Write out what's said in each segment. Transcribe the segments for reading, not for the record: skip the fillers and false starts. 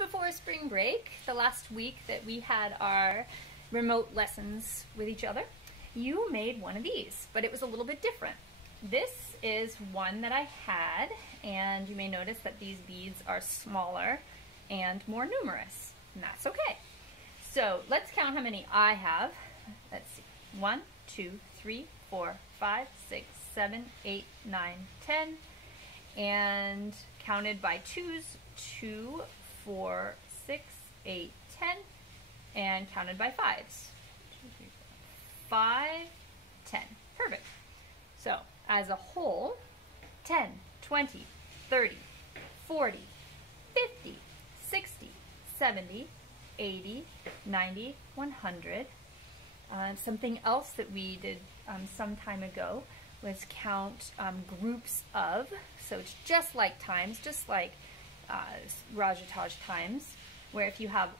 before spring break, the last week that we had our remote lessons with each other, you made one of these, but it was a little bit different. This is one that I had, and you may notice that these beads are smaller and more numerous, and that's okay. So let's count how many I have. Let's see. 1, 2, 3, 4, 5, 6, 7, 8, 9, 10. And counted by twos, 2, 4, 6, 8, 10. And counted by fives. 2, 3, 4, 5, 10. Perfect. So as a whole, 10, 20, 30, 40, 50, 60, 70, 80, 90, 100. Something else that we did some time ago was count groups of. So it's just like times, just like Rajatosh times, where if you have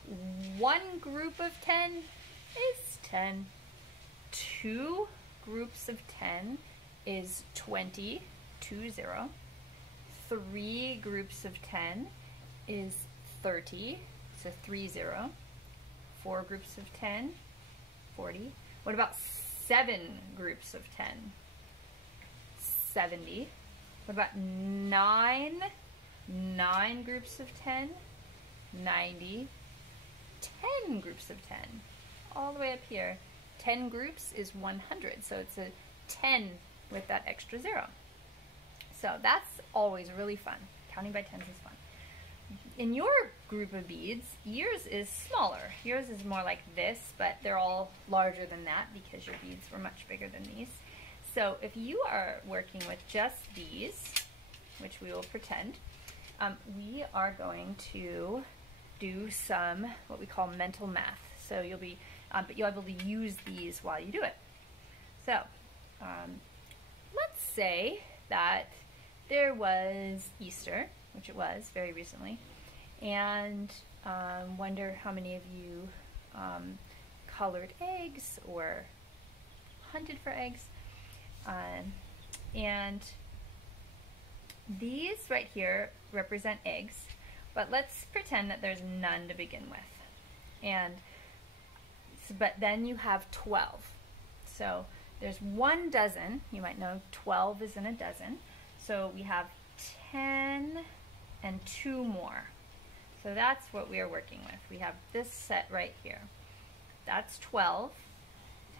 one group of 10 is 10, 2 groups of 10 is 20, 2, 0, 3 groups of 10 is 30, so 3, 0, 4 groups of 10, 40. What about 7 groups of 10? 70. What about 9 groups of 10? 90. 10 groups of 10. All the way up here. 10 groups is 100, so it's a 10 with that extra 0. So that's always really fun. Counting by tens is fun. In your group of beads, yours is smaller. Yours is more like this, but they're all larger than that because your beads were much bigger than these. So if you are working with just these, which we will pretend, we are going to do some what we call mental math. So you'll be, but you'll be able to use these while you do it. So let's say that there was Easter, which it was very recently, and wonder how many of you colored eggs or hunted for eggs. And these right here represent eggs, but let's pretend that there's none to begin with. And but then you have 12. So there's 1 dozen. You might know 12 is in a dozen. So we have 10 and 2 more. So that's what we are working with. We have this set right here. That's 12,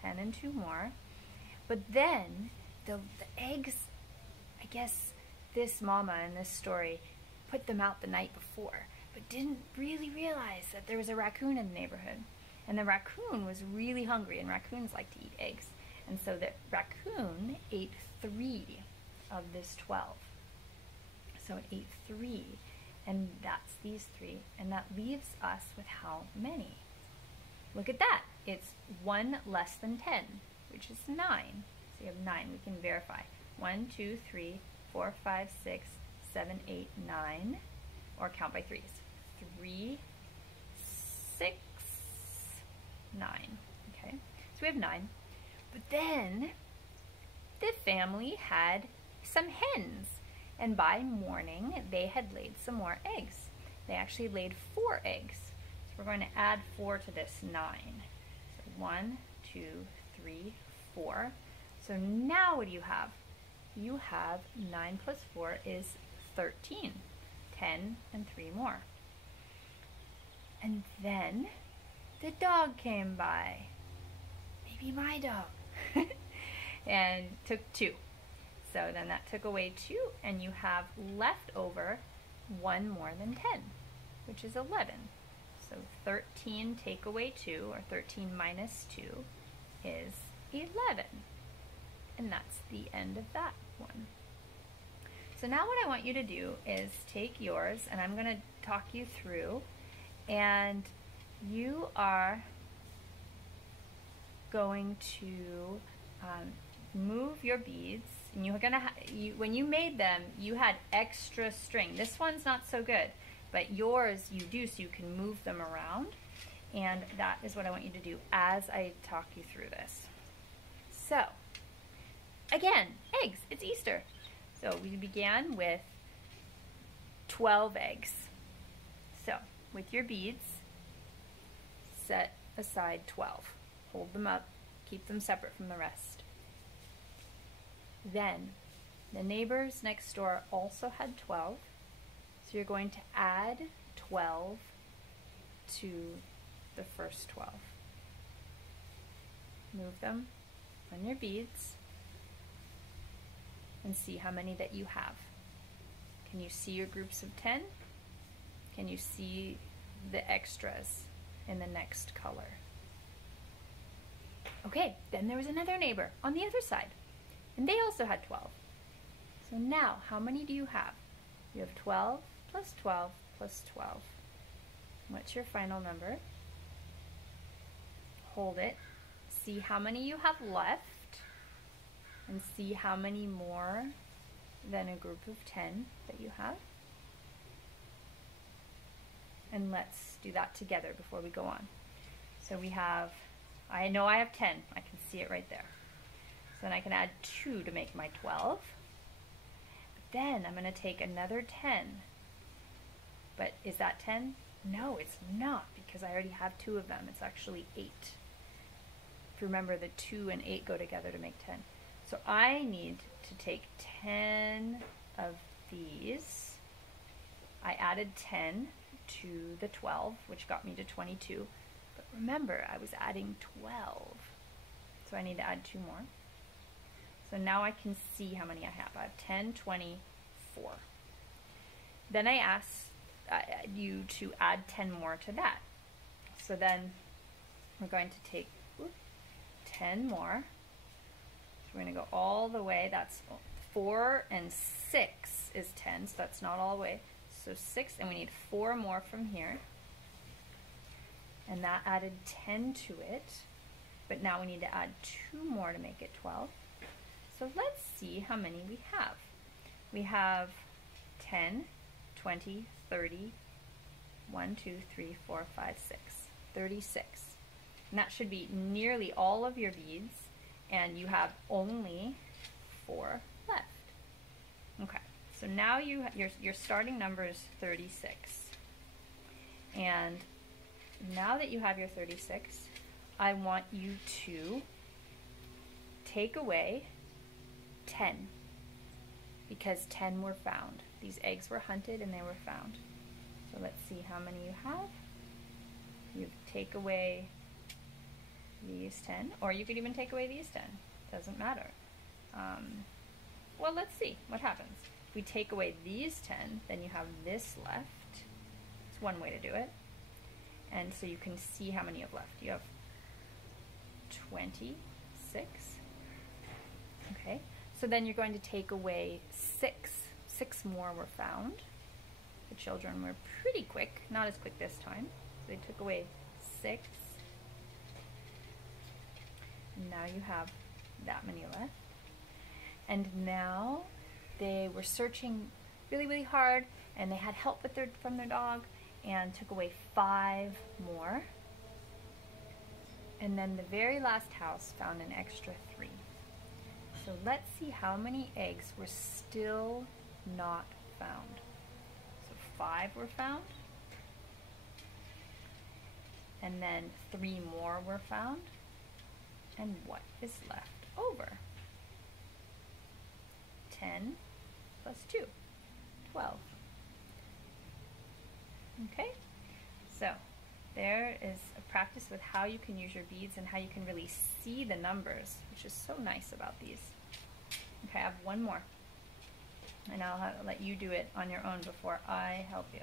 10 and 2 more. But then the eggs, I guess this mama in this story put them out the night before, but didn't really realize that there was a raccoon in the neighborhood. And the raccoon was really hungry, and raccoons like to eat eggs. And so the raccoon ate 3 of this 12. So it ate 3, and that's these 3, and that leaves us with how many? Look at that. It's 1 less than 10, which is 9. So you have 9. We can verify. 1, 2, 3, 4, 5, 6, 7, 8, 9, or count by 3s. 3, 6, 9. Okay, so we have 9. But then the family had some hens, and by morning they had laid some more eggs. They actually laid 4 eggs. So we're going to add 4 to this 9. So 1, 2, 3, 4. So now what do you have? You have 9 plus 4 is 13. 10 and 3 more. And then the dog came by. Maybe my dog. And took 2. So then that took away 2, and you have left over 1 more than 10, which is 11. So 13 take away 2, or 13 minus 2, is 11. And that's the end of that one. So now what I want you to do is take yours, and I'm going to talk you through, and you are going to move your beads. And you're gonna when you made them, you had extra string. This one's not so good, but yours you do, so you can move them around. And that is what I want you to do as I talk you through this. So, again, eggs. It's Easter. So we began with 12 eggs. So with your beads, set aside 12. Hold them up, keep them separate from the rest. Then, the neighbors next door also had 12, so you're going to add 12 to the first 12. Move them on your beads and see how many that you have. Can you see your groups of 10? Can you see the extras in the next color? Okay, then there was another neighbor on the other side, and they also had 12. So now, how many do you have? You have 12 plus 12 plus 12. What's your final number? Hold it. See how many you have left, and see how many more than a group of 10 that you have. And let's do that together before we go on. So we have, I know I have 10. I can see it right there. So then I can add 2 to make my 12. But then I'm going to take another 10. But is that 10? No, it's not, because I already have 2 of them. It's actually 8. If you remember, the 2 and 8 go together to make 10. So I need to take 10 of these. I added 10 to the 12, which got me to 22. But remember, I was adding 12. So I need to add 2 more. So now I can see how many I have. I have 10, 24. Then I ask you to add 10 more to that. So then we're going to take 10 more. So we're going to go all the way. That's 4 and 6 is 10, so that's not all the way. So 6, and we need 4 more from here. And that added 10 to it. But now we need to add 2 more to make it 12. So let's see how many we have. We have 10, 20, 30, 1, 2, 3, 4, 5, 6, 36. And that should be nearly all of your beads, and you have only 4 left. Okay, so now your starting number is 36. And now that you have your 36, I want you to take away 10, because 10 were found. These eggs were hunted and they were found. So let's see how many you have. You take away these 10, or you could even take away these 10. Doesn't matter. Well, let's see what happens. If we take away these 10, then you have this left. It's one way to do it. And so you can see how many you have left. You have 26. Okay. So then you're going to take away 6. 6 more were found. The children were pretty quick, not as quick this time. So they took away 6. And now you have that many left. And now they were searching really, really hard, and they had help from their dog, and took away 5 more. And then the very last house found an extra 3. So let's see how many eggs were still not found. So 5 were found, and then 3 more were found. And what is left over? 10 plus 2, 12. Okay, so there is a practice with how you can use your beads and how you can really see the numbers, which is so nice about these. Okay, I have one more, and I'll let you do it on your own before I help you.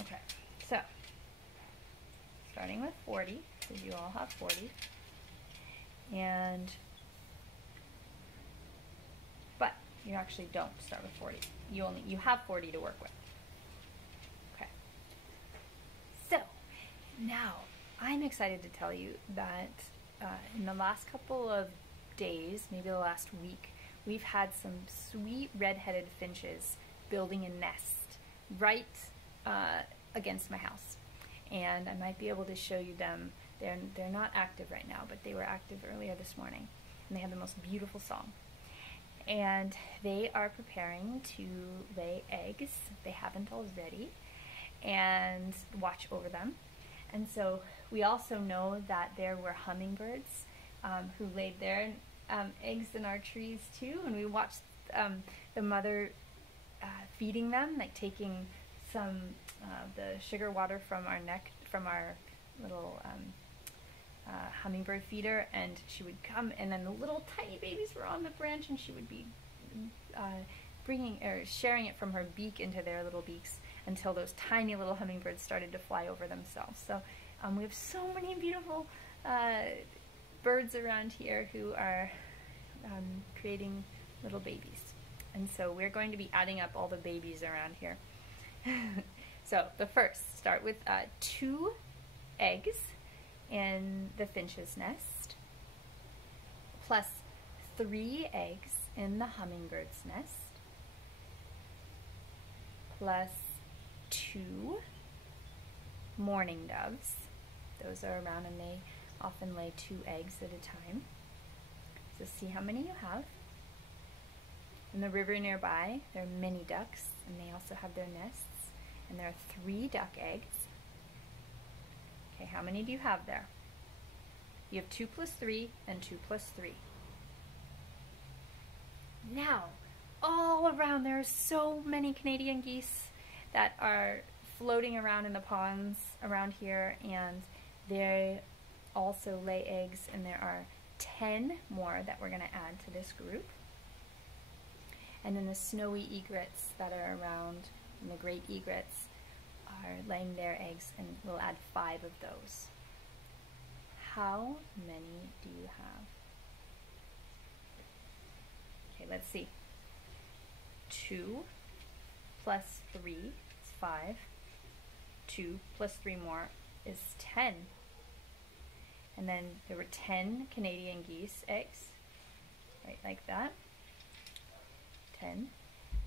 Okay, so starting with 40, because you all have 40, but you actually don't start with 40. You have 40 to work with. Okay. So now I'm excited to tell you that in the last couple of days, maybe the last week, we've had some sweet red-headed finches building a nest right against my house. And I might be able to show you them. They're not active right now, but they were active earlier this morning. And they have the most beautiful song. And they are preparing to lay eggs. They haven't already. and watch over them. And so we also know that there were hummingbirds who laid their eggs in our trees too, and we watched the mother feeding them, like taking some the sugar water from our little hummingbird feeder, and she would come, and then the little tiny babies were on the branch, and she would be bringing or sharing it from her beak into their little beaks until those tiny little hummingbirds started to fly over themselves. So we have so many beautiful birds around here who are creating little babies. And so we're going to be adding up all the babies around here. So the first, start with 2 eggs in the finch's nest, plus 3 eggs in the hummingbird's nest, plus 2 mourning doves. Those are around and they often lay 2 eggs at a time. So see how many you have. In the river nearby, there are many ducks, and they also have their nests, and there are 3 duck eggs. Okay, how many do you have there? You have 2 plus 3 and 2 plus 3. Now, all around there are so many Canadian geese that are floating around in the ponds around here, and they also lay eggs, and there are 10 more that we're going to add to this group. And then the snowy egrets that are around, and the great egrets are laying their eggs, and we'll add 5 of those. How many do you have? Okay, let's see. 2 plus 3 is 5. 2 plus 3 more is 10. And then there were 10 Canadian geese eggs, right, like that. 10.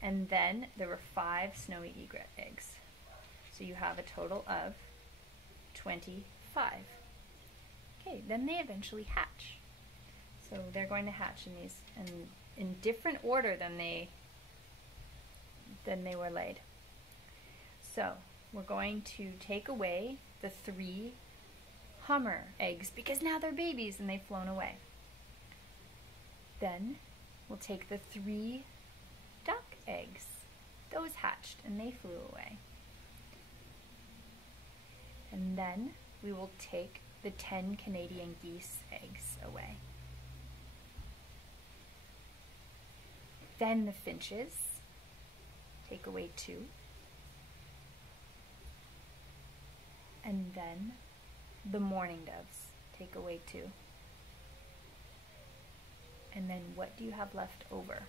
And then there were 5 snowy egret eggs. So you have a total of 25. Okay, then they eventually hatch. So they're going to hatch in these in different order than they were laid. So we're going to take away the 3 hummer eggs because now they're babies and they've flown away. Then we'll take the 3 duck eggs. Those hatched and they flew away. And then we will take the 10 Canadian geese eggs away. Then the finches, take away 2. And then the mourning doves, take away 2. And then what do you have left over?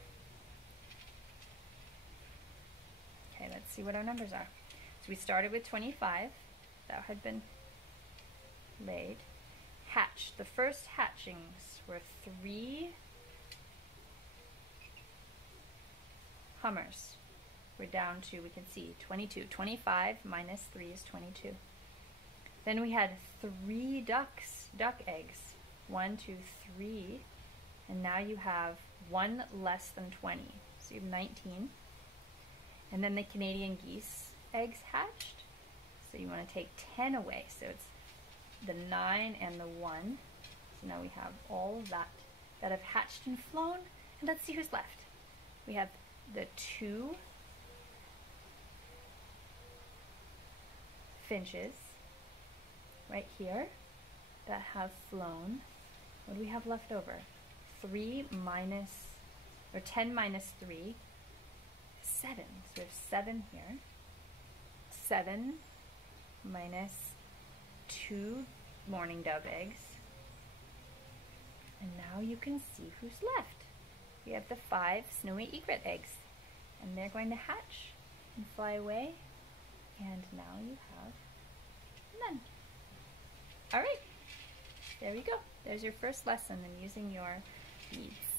Okay, let's see what our numbers are. So we started with 25 that had been laid. Hatched. The first hatchings were 3 hummers. We're down to, we can see, 22. 25 minus 3 is 22. Then we had 3 duck eggs. 1, 2, 3. And now you have 1 less than 20. So you have 19. And then the Canadian geese eggs hatched. So you want to take 10 away. So it's the 9 and the 1. So now we have all of that have hatched and flown. And let's see who's left. We have the 2 finches right here that have flown. What do we have left over? 10 minus 3, 7. So we have 7 here. 7 minus 2 mourning dove eggs. And now you can see who's left. We have the 5 snowy egret eggs. And they're going to hatch and fly away. And now you have none. All right. There we go. There's your first lesson in using your beads.